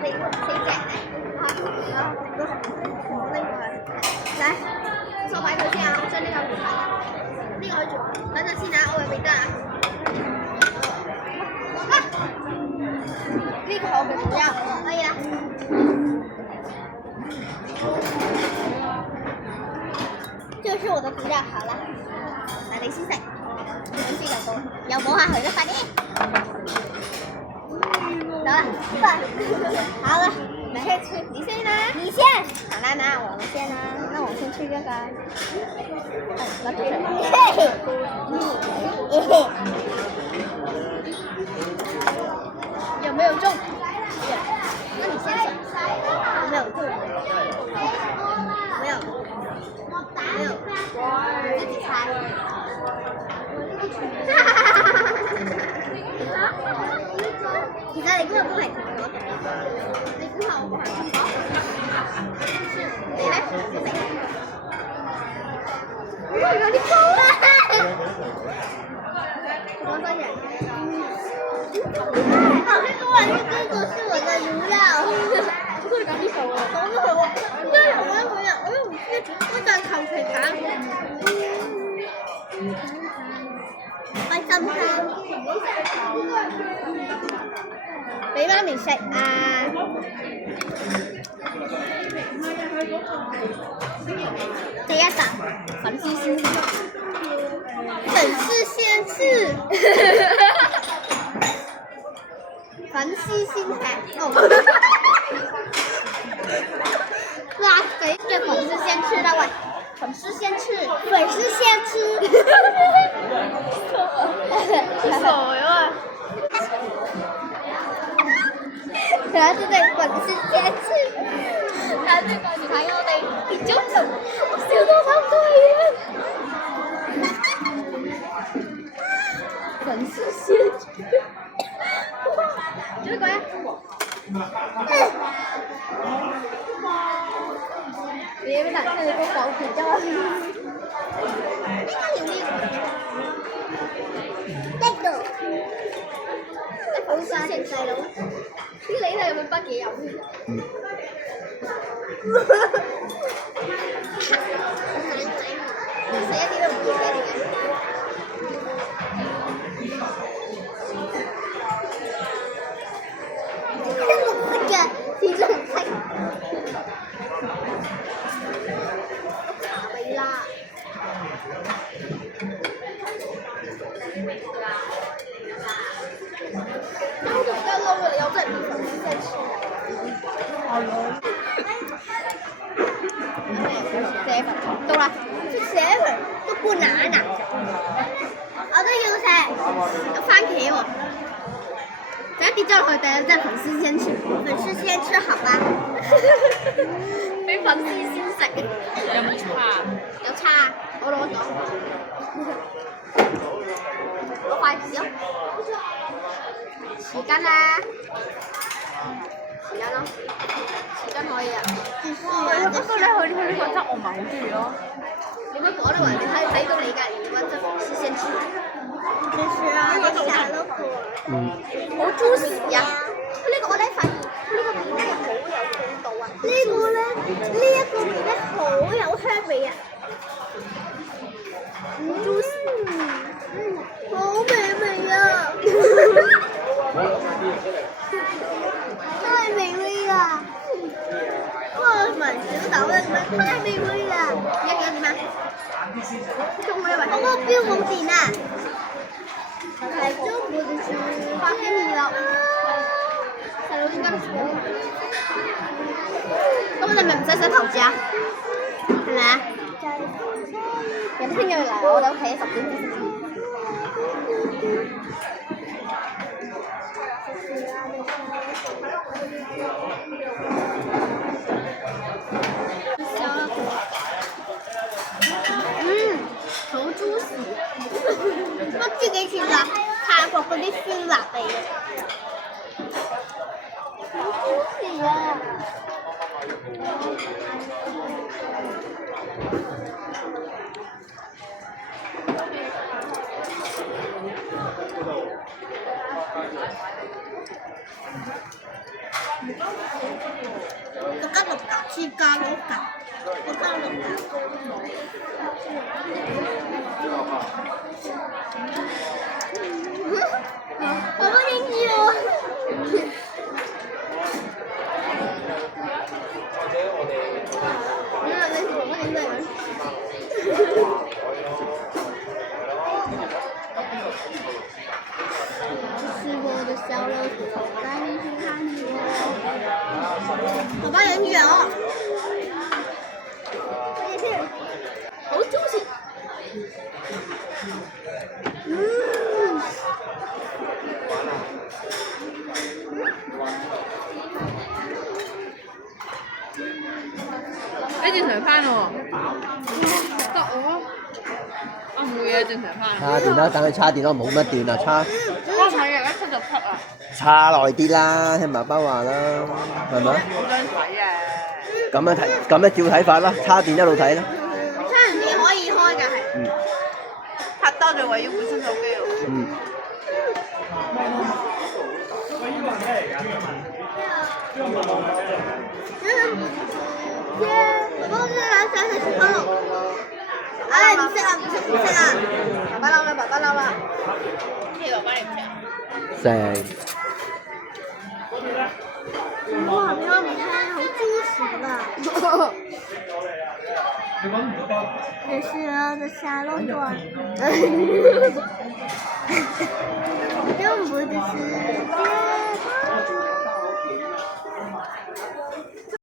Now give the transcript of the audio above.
嚟，收埋佢先啊！我將呢個換下，呢個可以做。等陣先啊，我未得啊。呢個我唔要，可以啦。這是我的資料，好啦。嗱，你先食，咁先就到，又摸下佢啦，快啲。得了，好了，来吃，你先呢？你先。好啦，那我们先呢？那我先吃这个。那不是。有没有中？有。那你先吃。没有中。没有。没有。自己猜。其實你嗰個都係甜咗，你估下我個係甜咗？你咧？哇！有啲高啊！我多人。這個是我的榮耀。我都係揀呢首啊！講咗佢喎，點解又揾佢啊？我都唔知，我就係求其揀。開心餐。俾媽咪食啊！第一啖粉絲先吃，粉絲先吃，粉絲先吃。哦，哇！肥嘅粉絲先吃啦喂，粉絲先吃，粉絲先吃。傻啊！然後就對粉絲先吃，然後這個你睇我哋變咗就我笑到翻對啊！粉絲先吃，做乜鬼啊？你要唔要拿出你個手指啫？呢個。粉絲先細佬。啲你係咪不幾飲？食一啲都唔見嘅點解？都唔識嘅，始終唔識。咪啦！我比較嬲嘅，有真係唔粉絲先吃。到啦，出7個banana，我都要食，有番茄喎。第一跌咗落去，第二隻粉絲先吃，粉絲先吃好吧？俾粉絲先食。有冇叉？有叉，我攞咗。攞筷子咯。匙羹啦。匙羹咯，匙羹可以啊。不過咧，佢呢個汁我唔係好中意咯。你咪講啦，話你睇到你隔離嘅話，真係試先吃。就是啊，你下咗個。好 juicy 啊！呢個我咧發現，呢個味咧好有味道啊！呢個咧，呢一個味咧好有香味啊！juicy，好美味啊！太美味啦！哇，聞小豆啊，咁樣太美味啦！而家幾多點啊？中啦喂！我個錶冇電啊！係中冇電8點2啦。細佬應該唔少。咁你咪唔使洗頭啫？係咪啊？咁聽日嚟我哋屋企10點至11點。好 juicy， 不知幾似辣泰國嗰啲酸辣味嘅，好 juicy 啊！六加六格，黐加六格，六加六格。我不能吃。是我的小老鼠，带你去看我。好吧，人卷哦。我也是。好juicy。正常翻喎，得我啊冇嘢正常翻。叉電啦，等佢叉電咯，冇乜電啊，叉我唔係啊，177啊。叉耐啲啦，聽爸爸話啦，係咪？好想睇啊！咁樣睇，咁樣照睇法啦，叉電一路睇啦。叉完電可以開㗎係。嗯。拍多咗位要本身手機喎。嗯。爸爸想食小火龍。唉，唔識啊，唔識啊！爸爸嬲啦，爸爸嬲啦。咩爸爸你唔食啊？食。哇！俾我唔聽，好juicy啊！这是我的小肉段，用不的世界。